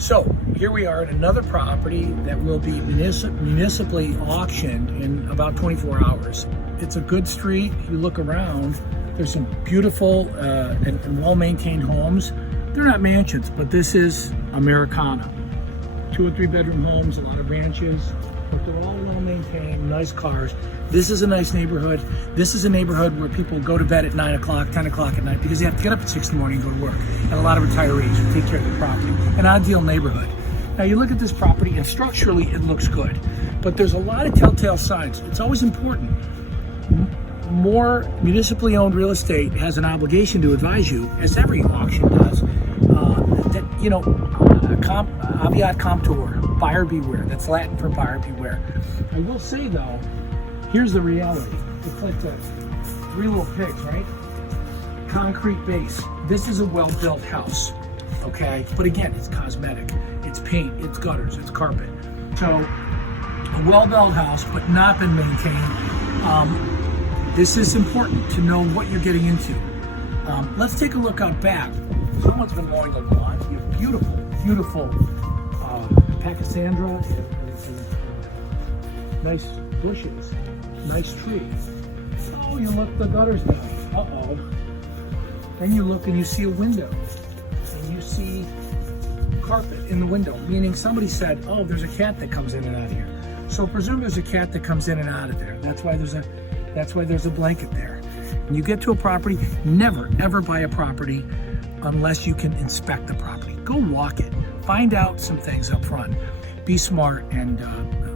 So here we are at another property that will be municipally auctioned in about 24 hours. It's a good street. You look around, there's some beautiful and well-maintained homes. They're not mansions, but this is Americana. 2 or 3 bedroom homes, a lot of ranches, but they're all well-maintained, nice cars. This is a nice neighborhood. This is a neighborhood where people go to bed at 9 o'clock, 10 o'clock at night because they have to get up at 6 in the morning and go to work. And a lot of retirees who take care of the property. An ideal neighborhood. Now you look at this property and structurally it looks good, but there's a lot of telltale signs. It's always important. More municipally owned real estate has an obligation to advise you, as every auction does, that, you know, Aviat Comptor, buyer beware. That's Latin for buyer beware. I will say though, here's the reality. It's like the 3 little pigs, right? Concrete base. This is a well-built house, okay? But again, it's cosmetic. It's paint, it's gutters, it's carpet. So, a well-built house, but not been maintained. This is important to know what you're getting into. Let's take a look out back. Someone's been mowing the lawn. You have beautiful, beautiful pachysandra and nice bushes, nice trees. Oh, you look, the gutter's down. Uh-oh. Then you look and you see a window, and you see carpet in the window, meaning somebody said, oh, there's a cat that comes in and out of here. So presume there's a cat that comes in and out of there. That's why there's a blanket there. When you get to a property, never, ever buy a property unless you can inspect the property. Go walk it. Find out some things up front. Be smart and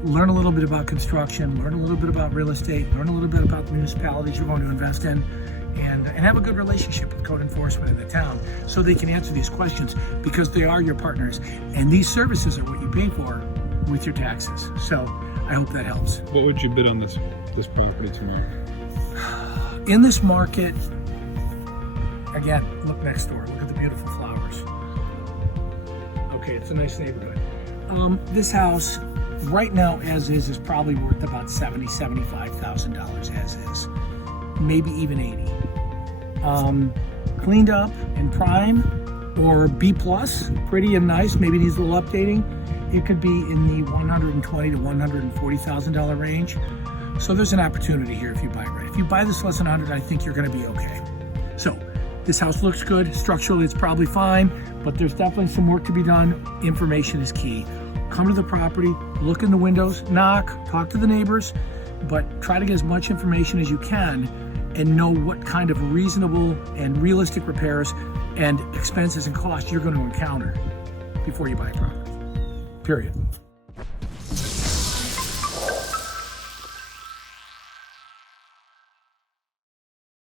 learn a little bit about construction, learn a little bit about real estate, learn a little bit about the municipalities you're going to invest in, and have a good relationship with code enforcement in the town so they can answer these questions, because they are your partners. And these services are what you pay for with your taxes. So I hope that helps. What would you bid on this property tomorrow? In this market, again, look next door. Look at the beautiful flowers. Okay, it's a nice neighborhood. This house, right now as is probably worth about $70,000, $75,000 as is. Maybe even 80. Cleaned up and prime, or B+, pretty and nice, maybe needs a little updating. It could be in the $120,000 to $140,000 range. So there's an opportunity here if you buy it right. If you buy this less than 100, I think you're gonna be okay. So this house looks good. Structurally, it's probably fine, but there's definitely some work to be done. Information is key. Come to the property, look in the windows, knock, talk to the neighbors, but try to get as much information as you can and know what kind of reasonable and realistic repairs and expenses and costs you're going to encounter before you buy a property. Period.